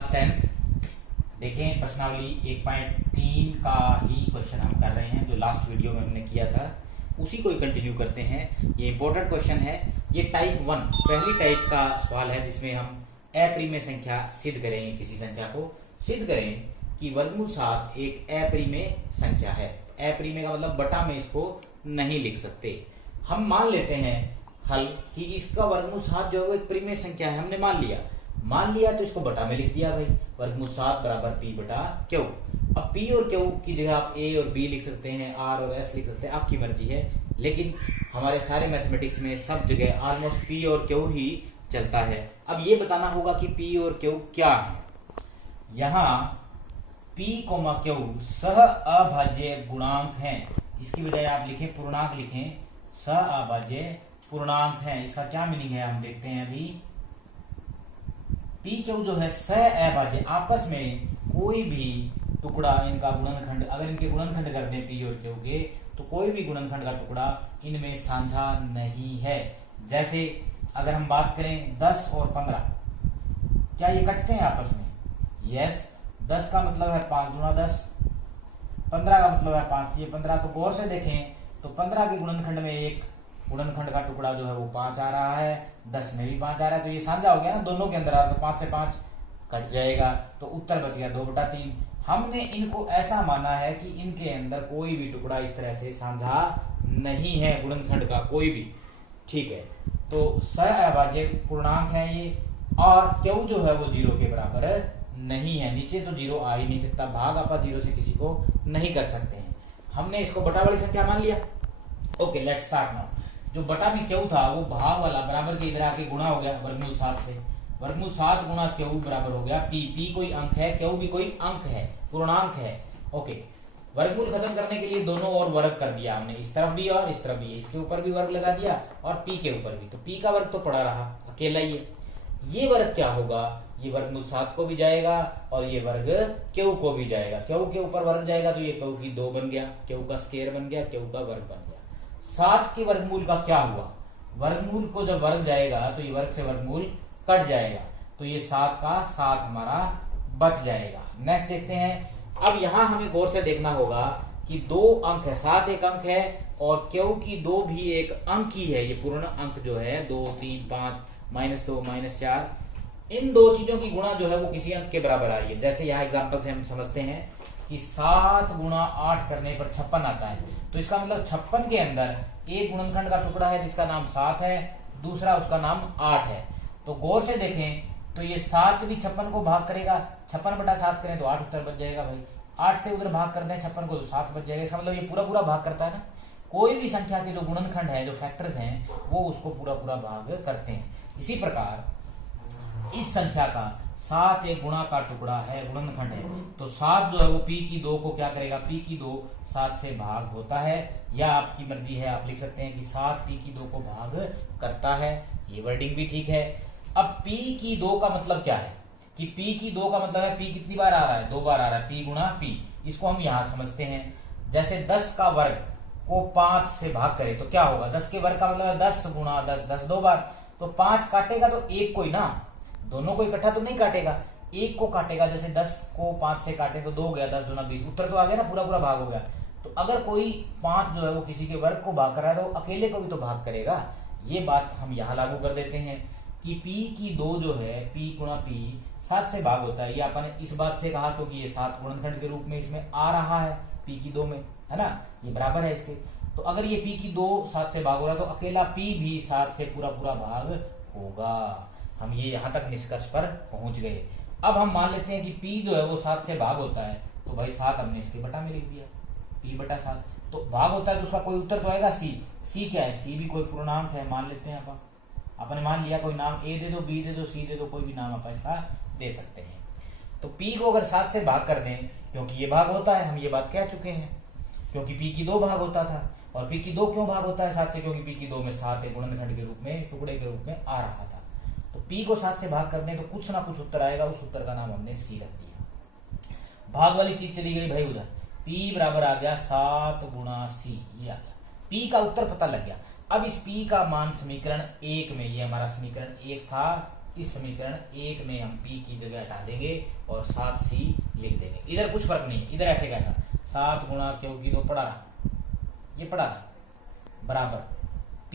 10th देखें प्रश्नावली 1.3 का ही क्वेश्चन हम कर रहे हैं जो लास्ट वीडियो में हमने किया था, उसी को ही कंटिन्यू करते हैं। ये इंपॉर्टेंट क्वेश्चन है। ये टाइप 1 पहली टाइप का सवाल है जिसमें हम अप्रिमेय संख्या सिद्ध करेंगे। किसी संख्या को सिद्ध करें कि वर्गमूल 7 एक अप्रिमेय संख्या है। अप्रिमेय का मतलब बटा में इसको नहीं लिख सकते। हम मान लेते हैं हल कि इसका वर्गमूल 7 जो है वो एक प्रिमेय संख्या है। हमने मान लिया तो इसको बटा में लिख दिया भाई, वर्गमूल 7 बराबर पी बटा क्यू। अब पी और क्यू की जगह आप ए और बी लिख सकते हैं, आर और एस लिख सकते हैं, आपकी मर्जी है। लेकिन हमारे सारे मैथमेटिक्स में सब जगह ऑलमोस्ट पी और क्यू ही चलता है। अब ये बताना होगा कि पी और क्यू क्या है। यहाँ पी कोमा क्यू सह अभाज्य गुणांक हैं। इसकी बजाय आप लिखें पूर्णांक, लिखें सह अभाज्य पूर्णांक है। इसका क्या मीनिंग है हम देखते हैं अभी। पी क्यू जो है सह अभाज्य, आपस में कोई भी टुकड़ा इनका गुणनखंड, अगर इनके गुणनखंड कर दें पी और क्यू के, तो कोई भी गुणनखंड का टुकड़ा इनमें साझा नहीं है। जैसे अगर हम बात करें 10 और 15, क्या ये कटते हैं आपस में? यस। 10 का मतलब है 5 गुना 10, 15 का मतलब है 5 ये 15। तो गौर से देखें तो 15 के गुणनखंड में एक गुणनखंड का टुकड़ा जो है वो 5 आ रहा है, 10 में भी 5 आ रहा है, तो ये साझा हो गया ना, दोनों के अंदर आ रहा है। तो 5 से 5 कट जाएगा, तो उत्तर बच गया 2/3। हमने इनको ऐसा माना है कि इनके अंदर कोई भी टुकड़ा इस तरह से साझा नहीं है, गुणनखंड का कोई भी। ठीक है, तो सह अभाज्य पूर्णांक है ये। और क्यू जो है वो 0 के बराबर नहीं है। नीचे तो 0 आ ही नहीं सकता, भाग आप 0 से किसी को नहीं कर सकते हैं। हमने इसको बटा वाली संख्या मान लिया। Okay, let's start now. जो बटा में क्यू था वो भाग वाला बराबर के इधर आके गुणा हो गया वर्गमूल 7 से। वर्गमूल 7 गुणा क्यू बराबर हो गया पी। पी कोई अंक है, क्यू भी कोई अंक है, पूर्णांक है। ओके, वर्गमूल खत्म करने के लिए दोनों और वर्ग कर दिया हमने, इस तरफ भी और इस तरफ भी। इसके ऊपर भी वर्ग लगा दिया और पी के ऊपर भी। तो पी का वर्ग तो पड़ा रहा अकेला ही। ये वर्ग क्या होगा? ये वर्गमूल 7 को भी जाएगा और ये वर्ग क्यू को भी जाएगा। क्यू के ऊपर वर्ग जाएगा तो ये क्यू की 2 बन गया, क्यू का स्क्वायर बन गया, क्यू का वर्ग बन गया। 7 के वर्गमूल का क्या हुआ? वर्गमूल को जब वर्ग जाएगा तो ये वर्ग से वर्गमूल कट जाएगा, तो ये 7 का 7 हमारा बच जाएगा। नेक्स्ट देखते हैं। अब यहां हमें गौर से देखना होगा कि 2 अंक है, 7 एक अंक है और क्यू की 2 भी एक अंक ही है। ये पूर्ण अंक जो है 2, 3, 5, -2, -4, इन दो चीजों की गुणा जो है वो किसी अंक के बराबर आ रही है। जैसे यहाँ एग्जाम्पल से हम समझते हैं कि 7 गुणा 8 करने पर 56 आता है। तो इसका मतलब 56 के अंदर एक गुणनखंड का टुकड़ा है जिसका नाम 7 है, दूसरा उसका नाम 8 है। तो गौर से देखें तो ये 7 भी 56 को भाग करेगा, 56/7 करें तो 8 उत्तर बच जाएगा भाई। 8 से उधर भाग कर दें 56 को तो 7 बच जाएगा। इसका मतलब ये पूरा पूरा भाग करता है ना। कोई भी संख्या के जो गुणनखंड है, जो फैक्टर्स हैं, वो उसको पूरा पूरा भाग करते हैं। इसी प्रकार इस संख्या का 7 एक गुणा का टुकड़ा है, गुणनखंड है। तो 7 जो है वो पी की 2 को क्या करेगा? पी की 2 7 से भाग होता है, या आपकी मर्जी है, आप लिख सकते हैं कि 7 पी की 2 को भाग करता है। ये वर्डिंग भी ठीक है। अब पी की 2 का मतलब क्या है? कि पी की 2 का मतलब है पी कितनी बार आ रहा है? 2 बार आ रहा है, पी गुणा पी। इसको हम यहां समझते हैं। जैसे 10 का वर्ग को 5 से भाग करे तो क्या होगा? 10 के वर्ग का मतलब है 10 गुणा 10, 10 2 बार। तो 5 काटेगा तो एक को ही ना, दोनों को इकट्ठा तो नहीं काटेगा, एक को काटेगा। जैसे 10 को 5 से काटे तो 2 गया, 10 दूना 20, उत्तर तो आ गया ना, पूरा पूरा भाग हो गया। तो अगर कोई 5 जो है वो किसी के वर्ग को भाग कर रहा है तो वो अकेले को भी तो भाग करेगा। ये बात हम यहाँ लागू कर देते हैं कि पी की 2 जो है, पी गुणा पी 7 से भाग होता है। ये अपन इस बात से कहा क्योंकि ये 7 गुणनखंड के रूप में इसमें आ रहा है पी की 2 में, है ना, ये बराबर है इसके। तो अगर ये पी की 2 7 से भाग हो रहा है तो अकेला पी भी 7 से पूरा पूरा भाग होगा। हम ये यहां तक निष्कर्ष पर पहुंच गए। अब हम मान लेते हैं कि P जो है वो 7 से भाग होता है, तो भाई 7 हमने इसके बटा में लिख दिया, P/7। तो भाग होता है तो उसका कोई उत्तर तो आएगा C। C क्या है? C भी कोई पूर्णांक है, मान लेते हैं आपने मान लिया। कोई नाम A दे दो, B दे दो, C दे दो, कोई भी नाम आप इसका दे सकते हैं। तो P को अगर 7 से भाग कर दें, क्योंकि ये भाग होता है, हम ये बात कह चुके हैं, क्योंकि P की 2 भाग होता था। और P की 2 क्यों भाग होता है 7 से? क्योंकि P की 2 में 7 एक गुणनखंड के रूप में, टुकड़े के रूप में आ रहा था। तो P को 7 से भाग कर दें तो कुछ ना कुछ उत्तर आएगा, उस उत्तर का नाम हमने C रख दिया। भाग वाली चीज चली गई भाई उधर। P बराबर आ गया 7 गुणा C, ये आ गया। P का उत्तर पता लग गया। अब इस P का मान समीकरण 1 में, ये हमारा समीकरण 1 था, इस समीकरण 1 में हम p की जगह हटा देंगे और 7c लिख देंगे। इधर कुछ फर्क नहीं है, इधर ऐसे कैसा 7 गुणा क्यू की 2 पढ़ा रहा, ये पढ़ा रहा बराबर p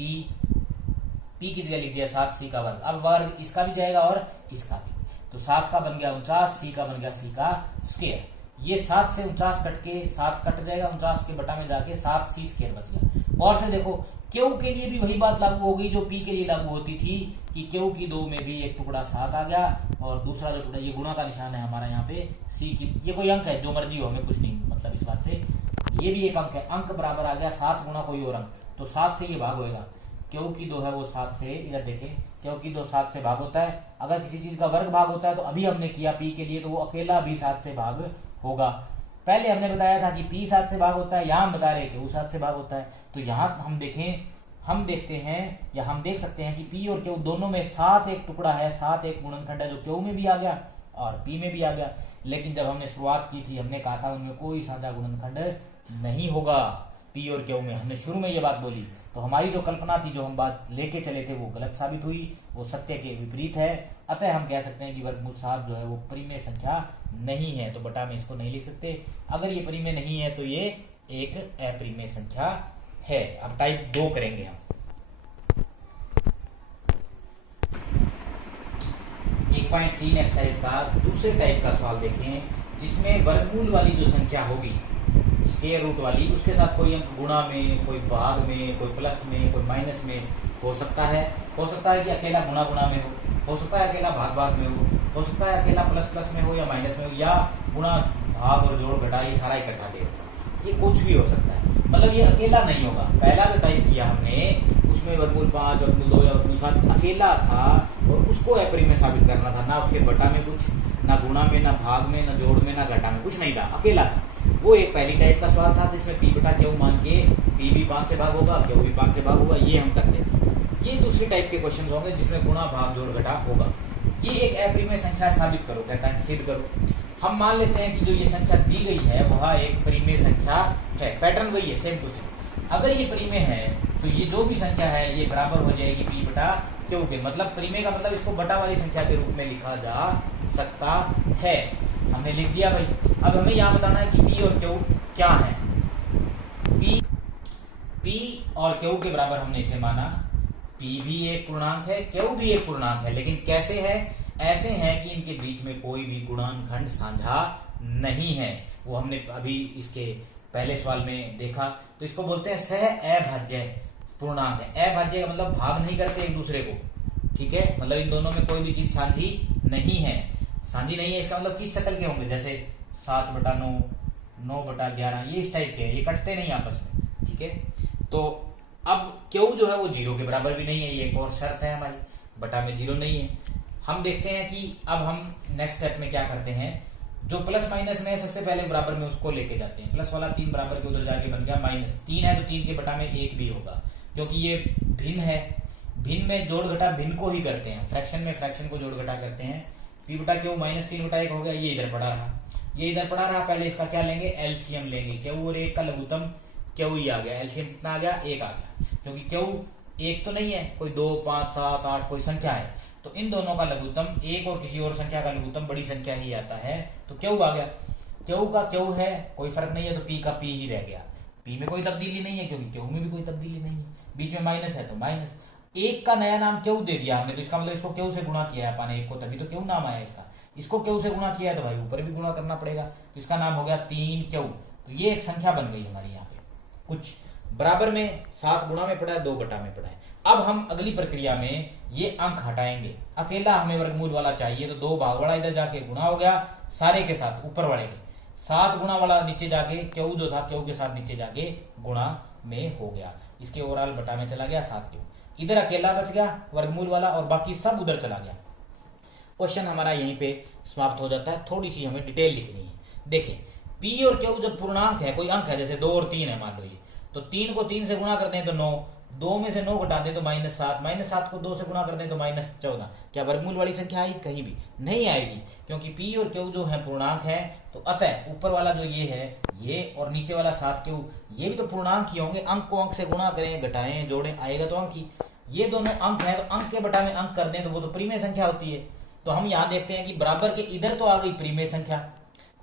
की जगह लिख दिया 7c का वर्ग। अब वर्ग इसका भी जाएगा और इसका भी, तो 7 का बन गया 49, c का बन गया c का स्क्वायर। ये 7 से 49 कट के 7 कट जाएगा, 49 के बटा में जाके 7c स्क्वायर बच गया। और से देखो क्यू के लिए भी वही बात लागू हो गई जो पी के लिए लागू होती थी कि क्यू की 2 में भी एक टुकड़ा 7 आ गया और दूसरा जो टुकड़ा, ये गुणा का निशान है हमारा यहाँ पे सी की, ये कोई अंक है जो मर्जी हो, हमें कुछ नहीं मतलब इस बात से, ये भी एक अंक है, अंक बराबर आ गया 7 गुणा कोई और अंक, तो 7 से ये भाग होएगा। क्यू की 2 है वो 7 से, इधर देखें क्यू की 2 7 से भाग होता है। अगर किसी चीज का वर्ग भाग होता है तो अभी हमने किया पी के लिए, तो वो अकेला भी 7 से भाग होगा। पहले हमने बताया था कि पी 7 से भाग होता है, यहाँ हम बता रहे थे वो 7 से भाग होता है। तो यहाँ हम देखते हैं या हम देख सकते हैं कि पी और क्यू दोनों में 7 एक टुकड़ा है, 7 एक गुणनखंड है जो क्यू में भी आ गया और पी में भी आ गया। लेकिन जब हमने शुरुआत की थी हमने कहा था उनमें कोई साझा गुणनखंड नहीं होगा पी और क्यू में, हमने शुरू में ये बात बोली। तो हमारी जो कल्पना थी, जो हम बात लेके चले थे, वो गलत साबित हुई, वो सत्य के विपरीत है। अतः हम कह सकते हैं कि वर्गमूल 7 जो है वो परिमेय संख्या नहीं है, तो बटा में इसको नहीं लिख सकते। अगर ये परिमेय नहीं है तो ये एक अपरिमेय संख्या है। अब टाइप 2 करेंगे हम। 1.3 एक्सरसाइज का दूसरे टाइप का सवाल देखें, जिसमें वर्गमूल वाली जो संख्या होगी स्क्वायर रूट वाली, उसके साथ कोई अंक गुणा में, कोई भाग में, कोई प्लस में, कोई माइनस में हो सकता है कि अकेला गुणा गुणा में हो सकता है अकेला भाग भाग में हो सकता है अकेला प्लस प्लस में हो या माइनस में हो, या गुणा भाग और जोड़ घटा ये सारा इकट्ठा दे, ये कुछ भी हो सकता है, मतलब ये अकेला नहीं होगा। पहला जो टाइप किया हमने उसमें वर्गमूल 5, वर्गमूल 2 या वर्गमूल 7 अकेला था और उसको अपरिमेय साबित करना था, ना उसके बटा में कुछ, ना गुणा में, ना भाग में, ना जोड़ में, ना घटा में, कुछ नहीं था, अकेला था। वो एक पहली टाइप का सवाल था जिसमें पी बटा क्यू मान के पी भी 5 से भाग होगा, क्यू भी 5 से भाग होगा, ये हम करते थे। ये दूसरी टाइप के क्वेश्चन होंगे जिसमें गुणा भाग जोड़ घटा होगा। ये एक अपरिमेय संख्या साबित करो, कहता है सिद्ध करो। हम मान लेते हैं कि जो ये संख्या दी गई है वह एक परिमेय संख्या है, पैटर्न वही है, सेम टू सेम। अगर ये परिमेय है तो ये जो भी संख्या है ये बराबर हो जाएगी पी बटा क्यू के, मतलब परिमेय का मतलब इसको बटा वाली संख्या के रूप में लिखा जा सकता है। हमने लिख दिया भाई। अब हमें यहाँ बताना है कि पी और क्यू क्या है। पी और क्यू के बराबर हमने इसे माना, पी भी एक पूर्णांक है, क्यू भी एक पूर्णांक है, लेकिन कैसे है? ऐसे है कि इनके बीच में कोई भी गुणनखंड साझा नहीं है। वो हमने अभी इसके पहले सवाल में देखा। तो इसको बोलते हैं सह अभाज्य पूर्णांक है। अभाज्य का मतलब भाग नहीं करते एक दूसरे को, ठीक है, मतलब इन दोनों में कोई भी चीज साझी नहीं है। साझी नहीं है इसका मतलब किस शक्ल के होंगे, जैसे 7/9, 9/11, ये इस टाइप के, ये कटते नहीं आपस में, ठीक है। तो अब क्यू जो है वो 0 के बराबर भी नहीं है, ये एक और शर्त है हमारी, बटा में 0 नहीं है। हम देखते हैं कि अब हम नेक्स्ट स्टेप में क्या करते हैं, जो प्लस माइनस में सबसे पहले बराबर में उसको लेके जाते हैं। प्लस वाला 3 बराबर के उधर जाके बन गया -3 है, तो 3 के बटा में 1 भी होगा, क्योंकि ये भिन्न है। भिन्न में जोड़ घटा भिन्न को ही करते हैं, फ्रैक्शन में फ्रैक्शन को जोड़ घटा करते हैं। पी बटा क्यू -3/1 हो गया, ये इधर पड़ा रहा, ये इधर पड़ा रहा। पहले इसका क्या लेंगे, एलसीएम लेंगे। क्यू और 1 का लघुत्तम क्यू ही आ गया, एलसीएम कितना आ गया, 1 आ गया, क्योंकि क्यू 1 तो नहीं है, कोई 2, 5, 7, 8 कोई संख्या है, तो इन दोनों का लघुत्तम 1 और किसी और संख्या का लघुत्तम बड़ी संख्या ही आता है, तो क्यू आ गया। क्यू का क्यू है, कोई फर्क नहीं है, तो पी का पी ही रह गया। पी में कोई तब्दीली नहीं है क्योंकि क्यू में भी कोई तब्दीली नहीं है, बीच में माइनस है तो माइनस। 1 का नया नाम क्यू दे दिया हमने, तो इसका मतलब इसको क्यू से गुणा किया है अपन 1 को, तभी तो क्यू नाम आया इसका। इसको क्यू से गुणा किया है तो भाई ऊपर भी गुणा करना पड़ेगा, तो इसका नाम हो गया 3 क्यू। तो ये एक संख्या बन गई हमारी यहाँ पे, कुछ बराबर में 7 गुणा में पड़ा है, 2 बटा में पड़ा है। अब हम अगली प्रक्रिया में ये अंक हटाएंगे। अकेला हमें वर्गमूल वाला चाहिए, तो 2 भाग वाला इधर जाके गुणा हो गया सारे के साथ ऊपर वाले के, 7 गुणा वाला नीचे जाके क्यू जो था क्यू के साथ नीचे जाके गुणा में हो गया, इसके ओवरऑल बटा में चला गया 7 क्यू। इधर अकेला बच गया वर्गमूल वाला और बाकी सब उधर चला गया। क्वेश्चन हमारा यहीं पे समाप्त हो जाता है। थोड़ी सी हमें डिटेल लिखनी है। देखें, पी और क्यू जब पूर्णांक है, कोई अंक है, जैसे 2 और 3 है मान लो ये, तो 3 को 3 से गुणा करते हैं तो 9, 2 में से 9 घटा दें तो -7, -7 को 2 से गुणा कर दें तो -14। क्या वर्गमूल वाली संख्या आई? कहीं भी नहीं आएगी, क्योंकि पी और क्यू जो है पूर्णांक है। तो अतः ऊपर वाला जो ये है ये, और नीचे वाला 7 क्यू, ये भी तो पूर्णांक ही होंगे। अंक को अंक से गुणा करें, घटाएं, जोड़ें, आएगा तो अंक ही। ये दोनों अंक है, तो अंक के बटा में अंक कर दें तो वो तो परिमेय संख्या होती है। तो हम यहाँ देखते हैं कि बराबर के इधर तो आ गई परिमेय संख्या,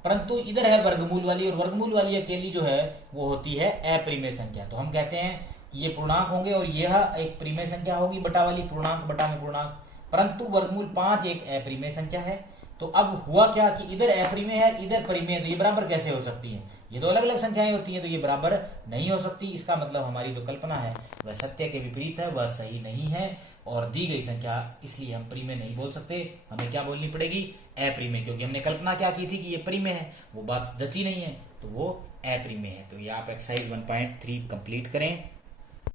परंतु इधर है वर्गमूल वाली, और वर्गमूल वाली अकेली जो है वो होती है अपरिमेय संख्या। तो हम कहते हैं कि ये पूर्णांक होंगे और यह एक परिमेय संख्या होगी बटा वाली, पूर्णांक बटा में पूर्णांक, परंतु वर्गमूल 5 एक अपरिमेय संख्या है। तो अब हुआ क्या कि इधर अपरिमेय है इधर परिमेय है, तो ये बराबर कैसे हो सकती है? ये तो अलग अलग संख्याएं होती हैं, तो ये बराबर नहीं हो सकती। इसका मतलब हमारी जो कल्पना है वह सत्य के विपरीत है, वह सही नहीं है, और दी गई संख्या इसलिए हम परिमेय नहीं बोल सकते, हमें क्या बोलनी पड़ेगी? अपरिमेय, क्योंकि हमने कल्पना क्या की थी कि ये परिमेय है, वो बात जची नहीं है, तो वो अपरिमेय है। तो ये आप एक्सरसाइज 1.3 कंप्लीट करें।